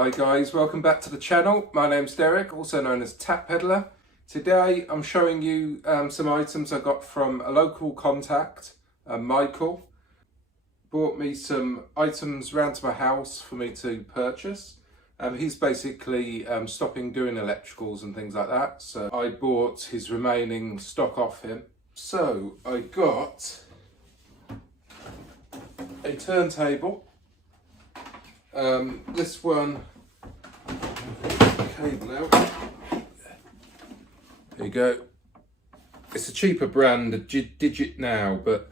Hi guys, welcome back to the channel. My name's Derek, also known as Tap Peddler. Today I'm showing you some items I got from a local contact, Michael. Brought me some items round to my house for me to purchase. He's basically stopping doing electricals and things like that, so I bought his remaining stock off him. So I got a turntable. This one, cable out. There you go. It's a cheaper brand, a Digit now, but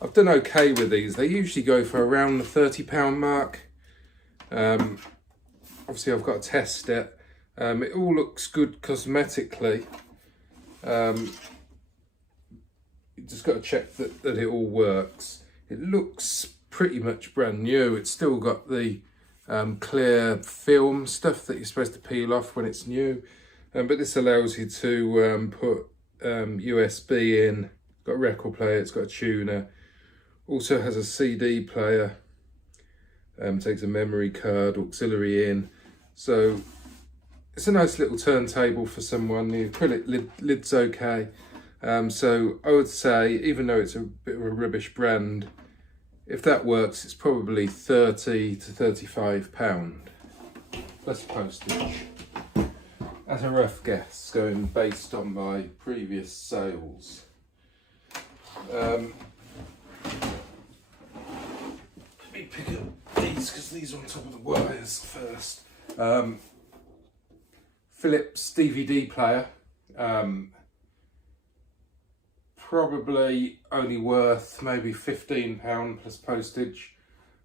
I've done okay with these. They usually go for around the £30 mark. Obviously I've got to test it. It all looks good cosmetically. You just got to check that it all works. It looks pretty much brand new. It's still got the clear film stuff that you're supposed to peel off when it's new, but this allows you to put USB in. It's got a record player, it's got a tuner, also has a CD player, takes a memory card, auxiliary in, so it's a nice little turntable for someone. The acrylic lid's okay, so I would say, even though it's a bit of a rubbish brand, if that works, it's probably £30 to £35 plus postage. As a rough guess, going based on my previous sales. Let me pick up these because these are on top of the wires first. Philips DVD player. Probably only worth maybe £15 plus postage.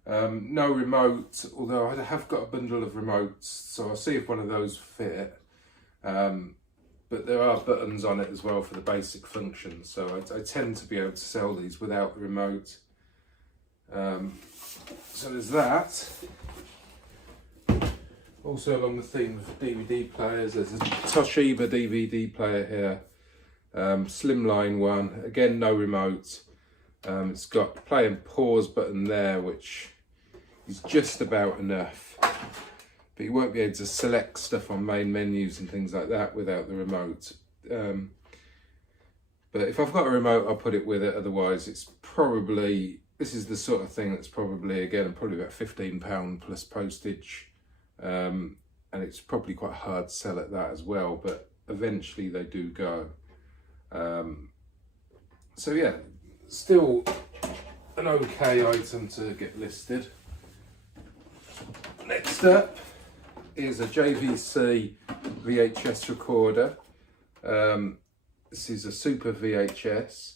No remote, although I have got a bundle of remotes, so I'll see if one of those fit. But there are buttons on it as well for the basic functions, so I tend to be able to sell these without the remote. So there's that. Also along the theme of DVD players, there's a Toshiba DVD player here. Slimline one, again no remote. It's got play and pause button there, which is just about enough, but you won't be able to select stuff on main menus and things like that without the remote. But if I've got a remote, I'll put it with it. Otherwise, it's probably, this is the sort of thing that's probably, again, probably about £15 plus postage, and it's probably quite hard to sell at that as well, but eventually they do go. So yeah, still an okay item to get listed. Next up is a JVC VHS recorder. This is a Super VHS.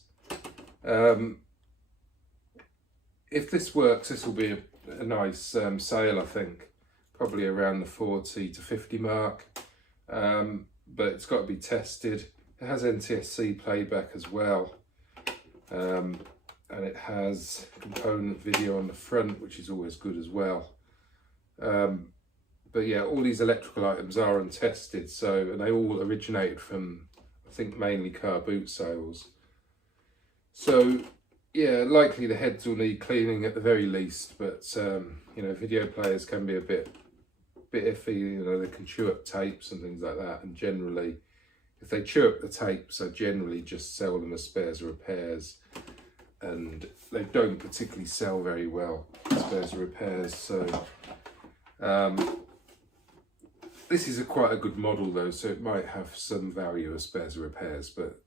If this works, this will be a nice sale, I think. Probably around the 40 to 50 mark. But it's got to be tested. It has NTSC playback as well, and it has component video on the front, which is always good as well. But yeah, all these electrical items are untested, so, and they all originated from, I think, mainly car boot sales. So yeah, likely the heads will need cleaning at the very least, but you know, video players can be a bit iffy. You know, they can chew up tapes and things like that, and generally, if they chew up the tapes, I generally just sell them as spares or repairs, and they don't particularly sell very well, spares or repairs. So this is quite a good model though, so it might have some value as spares or repairs, but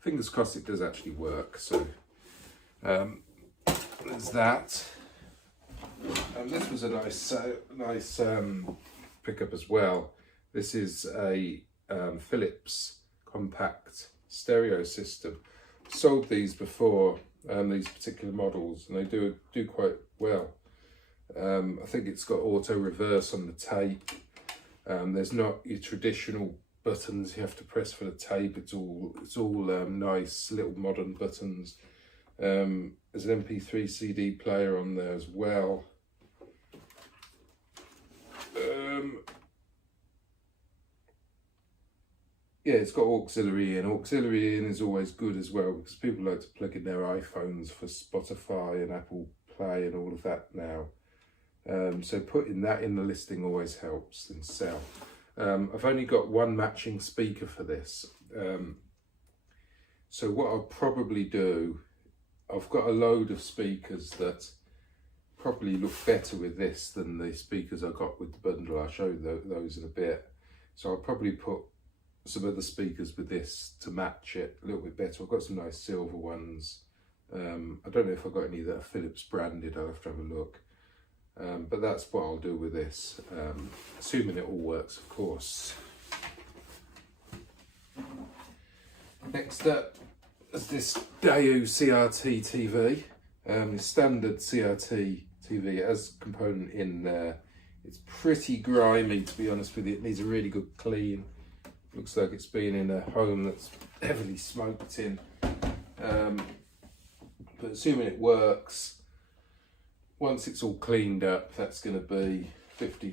fingers crossed it does actually work. So there's that. This was a nice pickup as well. This is a Philips compact stereo system. Sold these before, these particular models, and they do quite well. I think it's got auto reverse on the tape. There's not your traditional buttons you have to press for the tape. It's all nice little modern buttons. There's an MP3 CD player on there as well. Yeah, it's got auxiliary in. Auxiliary in is always good as well, because people like to plug in their iPhones for Spotify and Apple Play and all of that now. So putting that in the listing always helps and sell. I've only got one matching speaker for this. So what I'll probably do, I've got a load of speakers that probably look better with this than the speakers I got with the bundle. I'll show you those in a bit. So I'll probably put some other speakers with this to match it a little bit better. I've got some nice silver ones. I don't know if I've got any that are Philips branded. I'll have to have a look. But that's what I'll do with this, assuming it all works, of course. Next up is this Daewoo CRT TV. The standard CRT TV, it has a component in there. It's pretty grimy, to be honest with you. It needs a really good clean. Looks like it's been in a home that's heavily smoked in. But assuming it works, once it's all cleaned up, that's going to be £50 to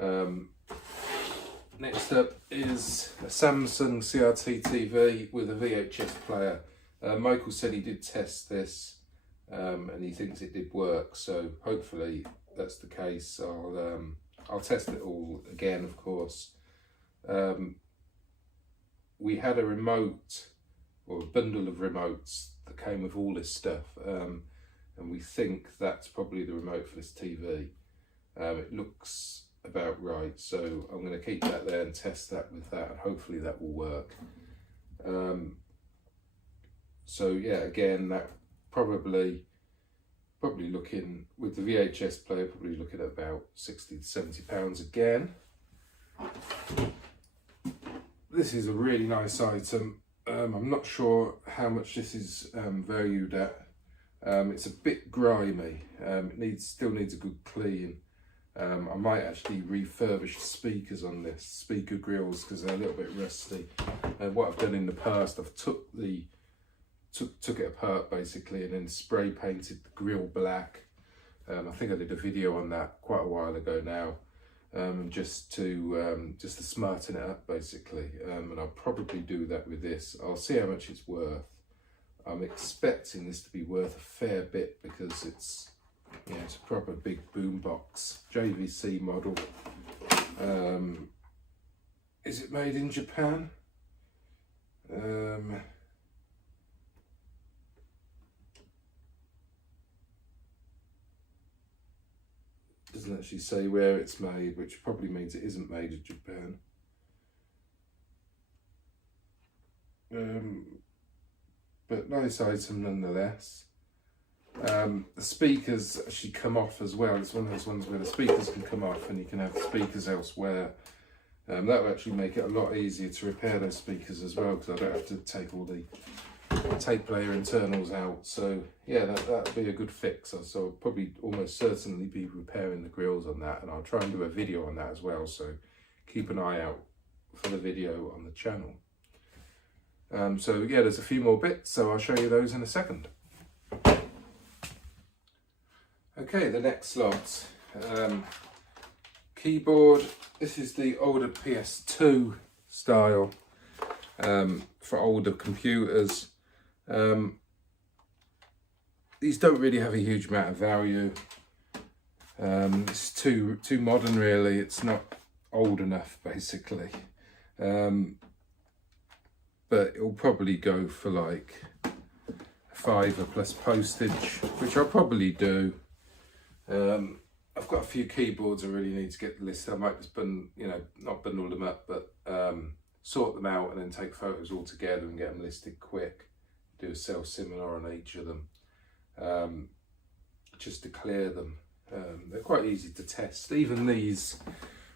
£60. Next up is a Samsung CRT TV with a VHS player. Michael said he did test this and he thinks it did work, so hopefully that's the case. I'll test it all again, of course. We had a remote, or a bundle of remotes that came with all this stuff, and we think that's probably the remote for this TV. It looks about right, so I'm going to keep that there and test that with that, and hopefully that will work. So yeah, again, that probably looking with the VHS player, probably looking at about £60 to £70 again. This is a really nice item. I'm not sure how much this is valued at. It's a bit grimy. It still needs a good clean. I might actually refurbish the speakers on this, speaker grills, because they're a little bit rusty. What I've done in the past, I've took it apart basically and then spray painted the grill black. I think I did a video on that quite a while ago now, just to smarten it up basically. And I'll probably do that with this. I'll see how much it's worth. I'm expecting this to be worth a fair bit because it's a proper big boombox, JVC model. Is it made in Japan? Doesn't actually say where it's made, which probably means it isn't made in Japan. But nice item nonetheless. The speakers actually come off as well. It's one of those ones where the speakers can come off and you can have speakers elsewhere. That will actually make it a lot easier to repair those speakers as well, because I don't have to take all the tape player internals out. So yeah, that'll be a good fix. So I'll probably almost certainly be repairing the grills on that, and I'll try and do a video on that as well. So keep an eye out for the video on the channel. So yeah, there's a few more bits, so I'll show you those in a second. Okay, the next slot, keyboard. This is the older PS2 style for older computers. These don't really have a huge amount of value. It's too modern really. It's not old enough basically. But it'll probably go for like £5 plus postage, which I'll probably do. I've got a few keyboards I really need to get the list. I might just not bundle them up, but sort them out and then take photos all together and get them listed quick. Do a sell seminar on each of them, just to clear them. They're quite easy to test. Even these,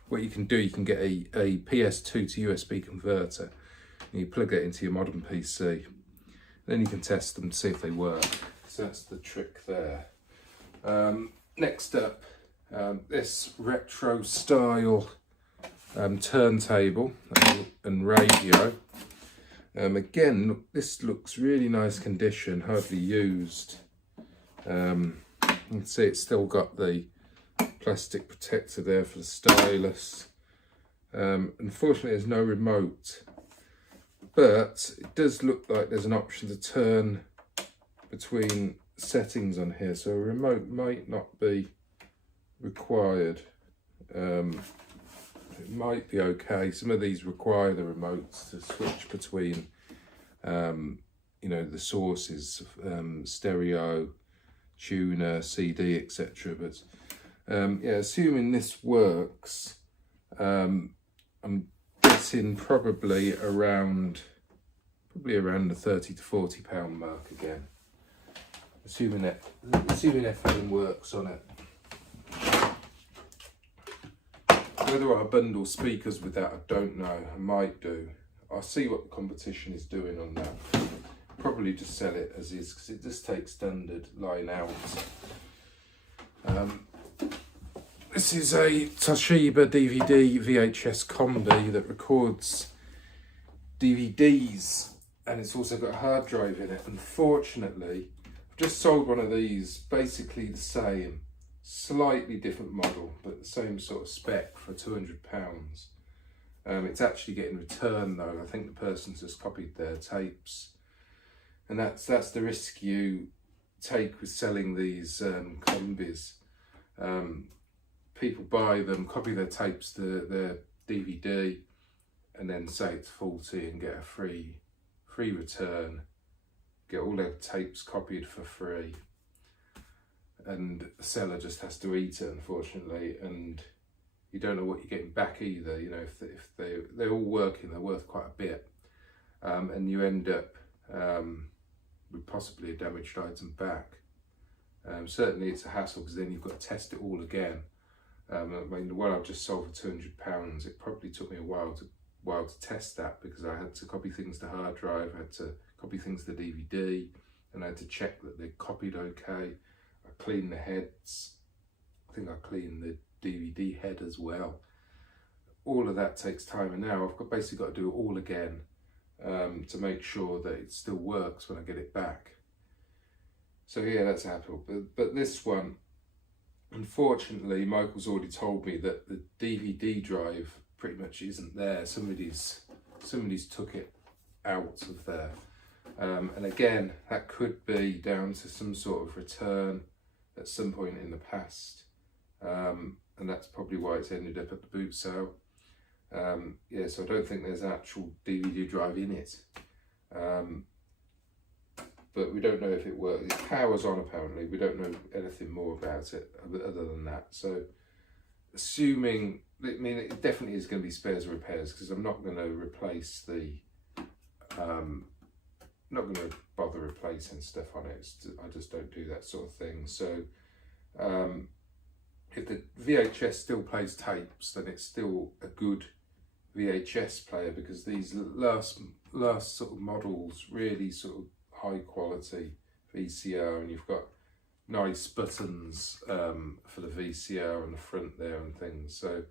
what you can do, you can get a PS2 to USB converter. And you plug it into your modern PC. Then you can test them to see if they work. So that's the trick there. Next up, this retro style turntable and radio. Again, this looks really nice condition, hardly used. You can see it's still got the plastic protector there for the stylus. Unfortunately, there's no remote, but it does look like there's an option to turn between settings on here, so a remote might not be required. It might be okay. Some of these require the remotes to switch between you know, the sources, stereo, tuner, CD, etc. But yeah, assuming this works, I'm guessing probably around the 30 to 40 pound mark again. Assuming everything works on it. Whether I bundle speakers with that, I don't know. I might do. I'll see what the competition is doing on that. Probably just sell it as is, because it just takes standard line out. This is a Toshiba DVD VHS combi that records DVDs, and it's also got a hard drive in it. Unfortunately, I've just sold one of these, basically the same, slightly different model, but the same sort of spec for £200. It's actually getting returned though. I think the person's just copied their tapes, and that's the risk you take with selling these combis. People buy them, copy their tapes to their DVD, and then say it's faulty and get a free return, get all their tapes copied for free, and the seller just has to eat it, unfortunately, and you don't know what you're getting back either. You know, if they're all working, they're worth quite a bit, and you end up with possibly a damaged item back. Certainly it's a hassle, because then you've got to test it all again. I mean, the one I've just sold for £200, it probably took me a while to test that, because I had to copy things to hard drive, I had to copy things to DVD, and I had to check that they copied okay. I cleaned the heads. I think I cleaned the DVD head as well. All of that takes time, and now I've basically got to do it all again to make sure that it still works when I get it back. So yeah, that's Apple. But this one, unfortunately, Michael's already told me that the DVD drive pretty much isn't there. Somebody's took it out of there. And again, that could be down to some sort of return at some point in the past. And that's probably why it's ended up at the boot sale. Yeah, so I don't think there's an actual DVD drive in it. But we don't know if it works. It powers on apparently. We don't know anything more about it other than that. So assuming, I mean, it definitely is going to be spares and repairs, because I'm not going to replace the, not going to bother replacing stuff on it. I just don't do that sort of thing. So if the VHS still plays tapes, then it's still a good VHS player, because these last sort of models really sort of high quality VCR, and you've got nice buttons for the VCR on the front there and things. So,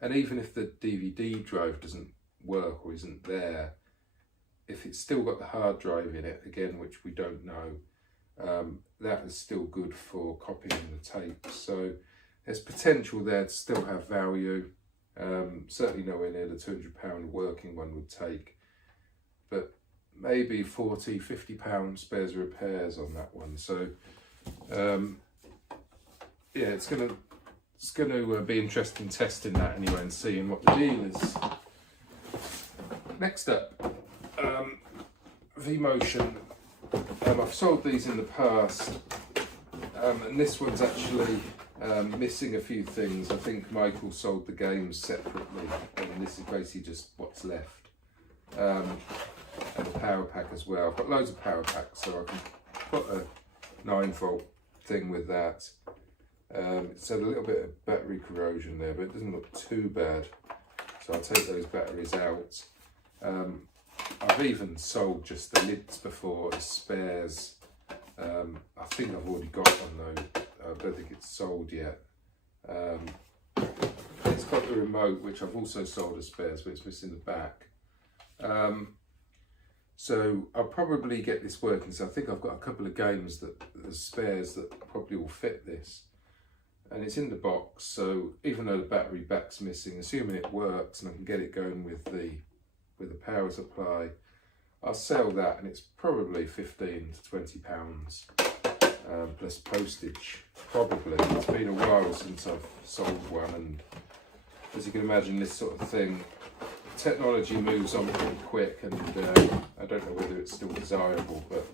and even if the DVD drive doesn't work or isn't there, if it's still got the hard drive in it, again, which we don't know, that is still good for copying the tapes. So there's potential there to still have value. Certainly nowhere near the £200 working one would take, but maybe £40–50 spares and repairs on that one. So yeah, it's gonna be interesting testing that anyway and seeing what the deal is. Next up, V-Motion. I've sold these in the past, and this one's actually missing a few things. I think Michael sold the games separately, and this is basically just what's left. And the power pack as well. I've got loads of power packs, so I can put a 9-volt thing with that. It's had a little bit of battery corrosion there, but it doesn't look too bad. So I'll take those batteries out. I've even sold just the lids before as spares. I think I've already got one though. I don't think it's sold yet. It's got the remote, which I've also sold as spares, but it's missing the back. So I'll probably get this working. So I think I've got a couple of games that as spares that probably will fit this. And it's in the box, so even though the battery back's missing, assuming it works and I can get it going with the power supply, I'll sell that, and it's probably £15 to £20. plus postage, probably. It's been a while since I've sold one, and as you can imagine, this sort of thing, technology moves on pretty quick, and I don't know whether it's still desirable, but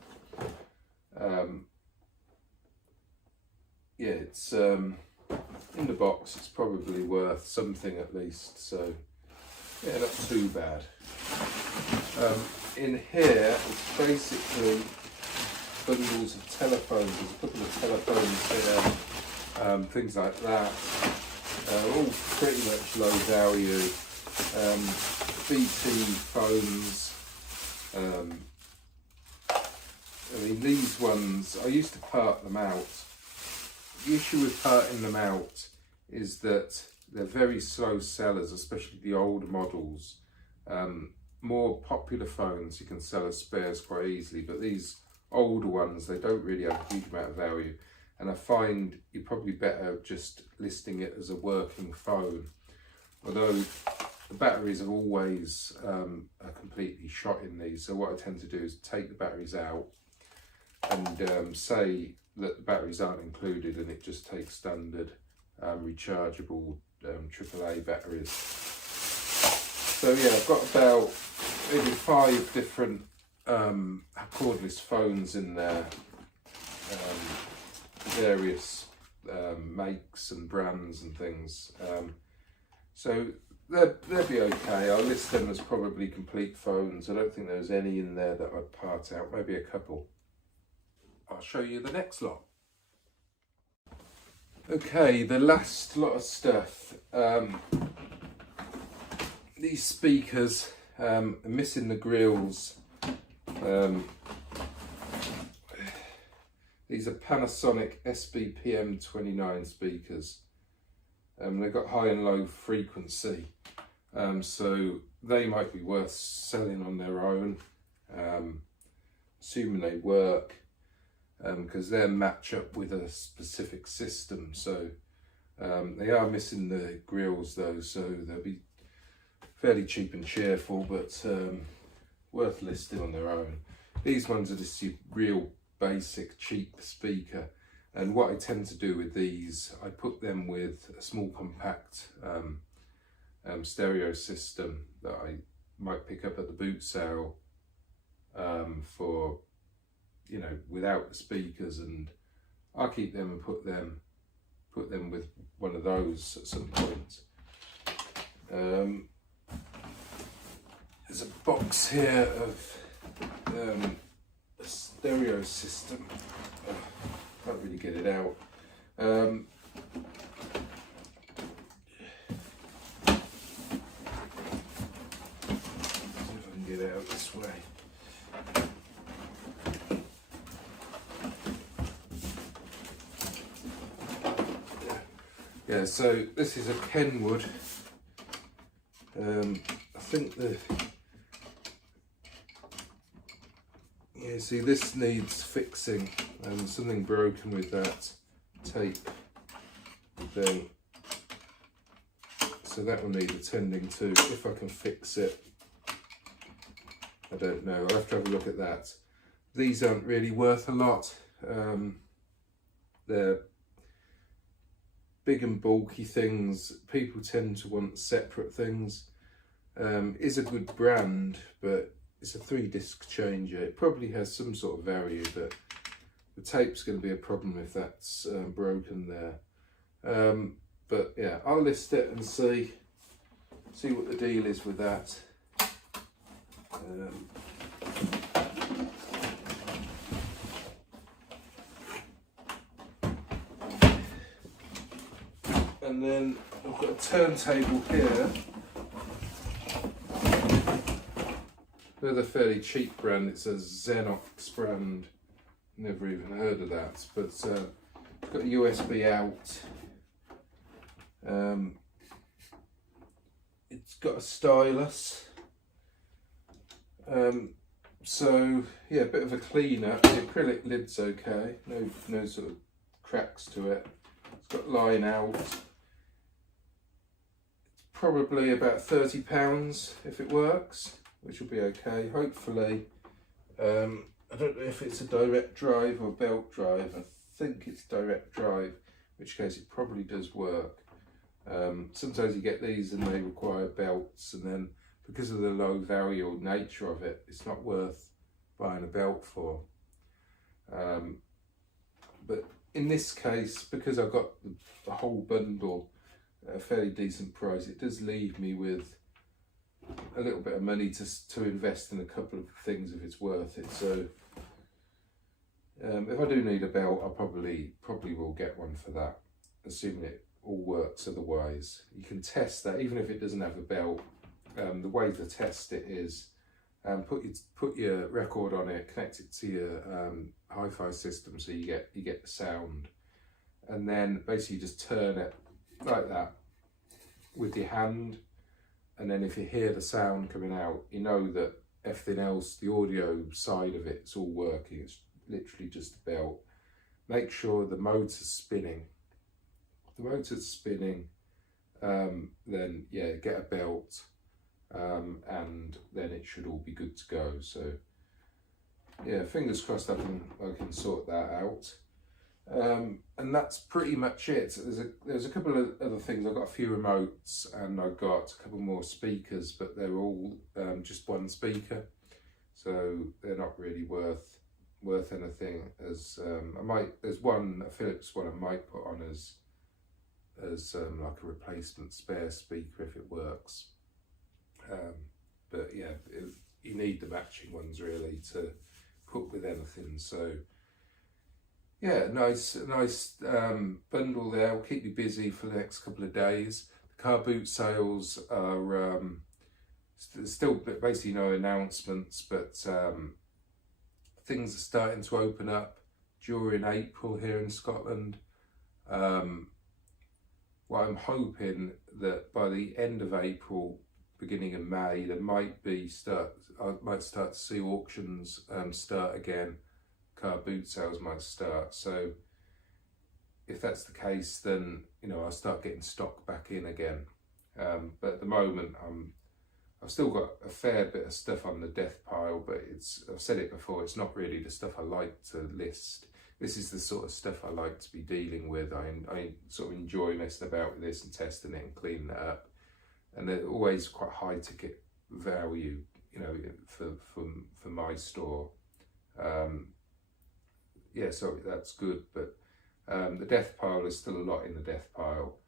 yeah, it's in the box, it's probably worth something at least, so yeah, not too bad. In here, it's basically bundles of telephones. There's a couple of telephones here, things like that. All pretty much low value. BT phones. I mean, these ones, I used to part them out. The issue with parting them out is that they're very slow sellers, especially the older models. More popular phones you can sell as spares quite easily, but these older ones, they don't really have a huge amount of value, and I find you're probably better just listing it as a working phone, although the batteries are always are completely shot in these. So what I tend to do is take the batteries out and say that the batteries aren't included, and it just takes standard rechargeable AAA batteries. So yeah, I've got about maybe 5 different cordless phones in there, various makes and brands and things. So they'll be okay. I'll list them as probably complete phones. I don't think there's any in there that I'd part out, maybe a couple. I'll show you the next lot. Okay, the last lot of stuff. These speakers are missing the grills. These are Panasonic SBPM29 speakers. They've got high and low frequency, so they might be worth selling on their own, assuming they work, because they match up with a specific system. So they are missing the grills though, so they'll be fairly cheap and cheerful, but worth listing on their own. These ones are just your real basic cheap speaker, and what I tend to do with these, I put them with a small compact stereo system that I might pick up at the boot sale for, you know, without the speakers, and I'll keep them and put them with one of those at some point. There's a box here of a stereo system. Can't really get it out. See if I can get it out this way. Yeah, so this is a Kenwood. I think see, this needs fixing, and something broken with that tape thing. So that will need attending to. If I can fix it, I don't know. I'll have to have a look at that. These aren't really worth a lot. They're big and bulky things. People tend to want separate things. Is a good brand, but it's a 3-disc changer. It probably has some sort of value, but the tape's going to be a problem if that's broken there. But yeah, I'll list it and see what the deal is with that. And then I've got a turntable here. They're a fairly cheap brand. It's a Xenox brand. Never even heard of that. But it's got a USB out. It's got a stylus. So yeah, a bit of a cleaner. The acrylic lid's okay. No sort of cracks to it. It's got line out. It's probably about £30 if it works, which will be okay, hopefully. I don't know if it's a direct drive or belt drive. I think it's direct drive, in which case it probably does work. Sometimes you get these and they require belts, and then because of the low value or nature of it, it's not worth buying a belt for. But in this case, because I've got the whole bundle at a fairly decent price, it does leave me with a little bit of money to invest in a couple of things if it's worth it. So if I do need a belt, I probably will get one for that, assuming it all works. Otherwise, you can test that even if it doesn't have a belt. The way to test it is put your record on it, connect it to your hi-fi system so you get the sound, and then basically just turn it like that with your hand, and then if you hear the sound coming out, you know that everything else, the audio side of it's all working. It's literally just a belt. Make sure the motor's spinning. If the motor's spinning, then yeah, get a belt, and then it should all be good to go. So yeah, fingers crossed I can sort that out. And that's pretty much it. There's a couple of other things. I've got a few remotes and I've got a couple more speakers, but they're all just one speaker, so they're not really worth anything. As there's one, a Philips one, I might put on as like a replacement spare speaker if it works. But yeah, you need the matching ones really to put with anything. So yeah, nice bundle there. Will keep you busy for the next couple of days. The car boot sales are still basically no announcements, but things are starting to open up during April here in Scotland. Well, I'm hoping that by the end of April, beginning of May, there might start to see auctions start again. Car boot sales might start. So if that's the case, then I'll start getting stock back in again. But at the moment, I've still got a fair bit of stuff on the death pile, but I've said it before, it's not really the stuff I like to list. This is the sort of stuff I like to be dealing with. I sort of enjoy messing about with this and testing it and cleaning it up. And they're always quite high ticket value, for my store. Yeah, so that's good, but the death pile is still a lot in the death pile.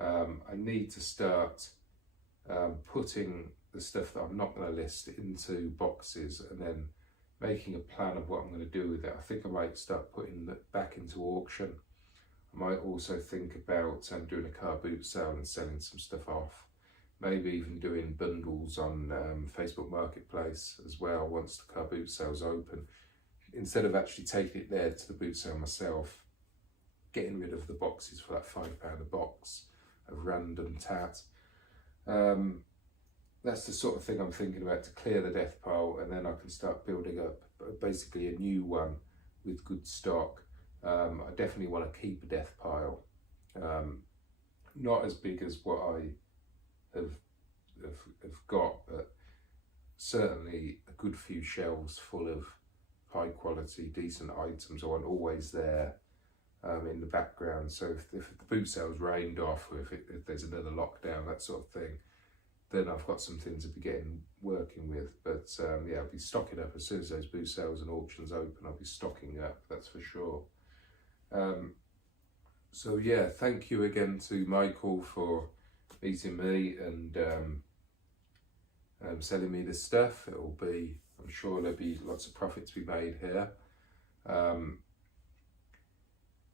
I need to start putting the stuff that I'm not going to list into boxes and then making a plan of what I'm going to do with it. I think I might start putting that back into auction. I might also think about doing a car boot sale and selling some stuff off. Maybe even doing bundles on Facebook Marketplace as well once the car boot sale's open. Instead of actually taking it there to the boot sale myself, getting rid of the boxes for that £5 a box of random tat. That's the sort of thing I'm thinking about, to clear the death pile, and then I can start building up basically a new one with good stock. I definitely want to keep a death pile, not as big as what I have got, but certainly a good few shelves full of high quality, decent items I want always there in the background. So if the boot sale's rained off, or if there's another lockdown, that sort of thing, then I've got some things to be working with. But yeah, I'll be stocking up as soon as those boot sales and auctions open. I'll be stocking up, that's for sure. So yeah, thank you again to Michael for meeting me and selling me this stuff. I'm sure there'll be lots of profit to be made here.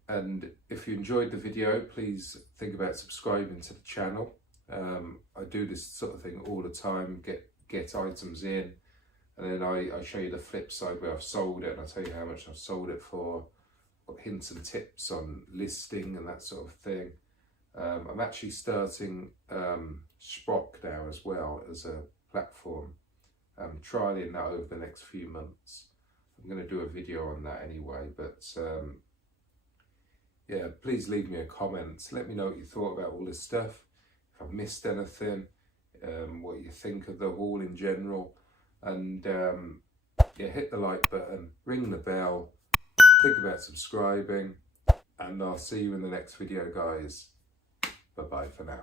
And if you enjoyed the video, please think about subscribing to the channel. I do this sort of thing all the time, get items in, and then I show you the flip side where I've sold it, and I tell you how much I've sold it for, got hints and tips on listing and that sort of thing. I'm actually starting Sprock now as well as a platform. I'm trialing that over the next few months. I'm going to do a video on that anyway, but yeah, please leave me a comment. Let me know what you thought about all this stuff. If I've missed anything, what you think of the haul in general, and yeah, hit the like button, ring the bell, think about subscribing, and I'll see you in the next video, guys. Bye bye for now.